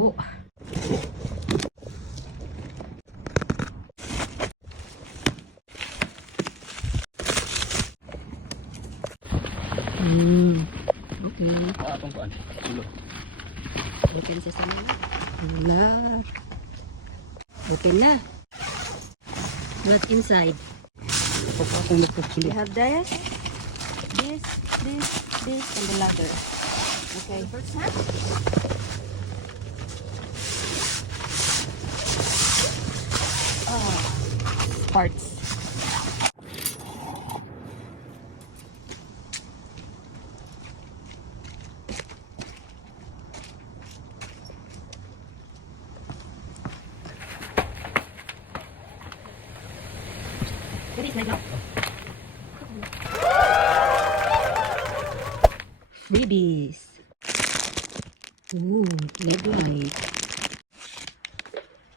Dako. Okay. Atong kuan. Sulo. Butin sa sana. Wala. Butin na. Not inside. Atong nagko We sulo. have this, and the ladder. Okay. Parts. What is my job? Freebies. Ooh, leg light.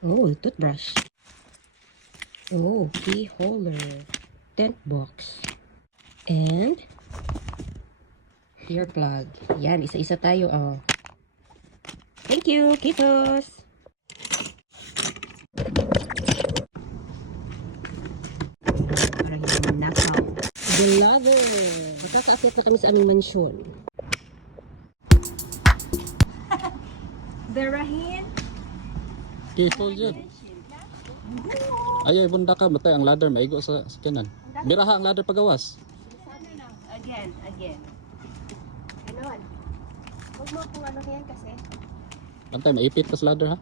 Oh, toothbrush. Oh, key holder. Tent box. And ear plug. Yan, isa-isa tayo. Oh. Thank you, Kitos. Parang yung nakaw. The ladder. Magkakaakit na kami sa aming mansyon. The Rahin. Careful dyan. Ay, bunda ka. Matay ang ladder. Maigo sa kanan. Biraha ang ladder pagawas. Again. Ganon. Huwag mo kung ano yan kasi. Bantay, maipit ka sa ladder ha.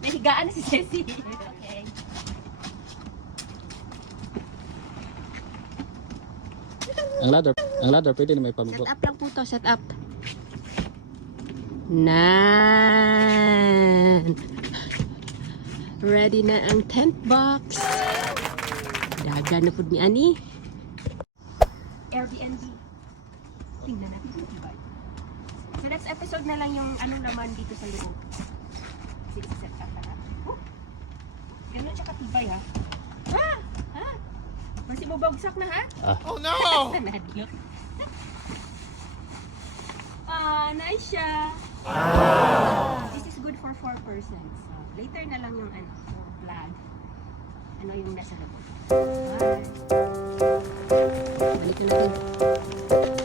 Nahigaan na si Ceci. Okay. Ang ladder pwede na may Set pamagot. up lang po to. Set up. Nan. Ready na ang tent box. Daga na po ni Ani. Airbnb. Tingnan natin kung tibay. So next episode na lang yung anong laman dito sa loob. Sige, set up lahat. Ganun siya katibay ha. Ha? Masih bubagsak na ha? Oh no! Nadyo. Nice siya. This is good for 4 persons. So, later na lang yung ano, yung vlog. Ano yung nasa loob. Bye. Balik na natin.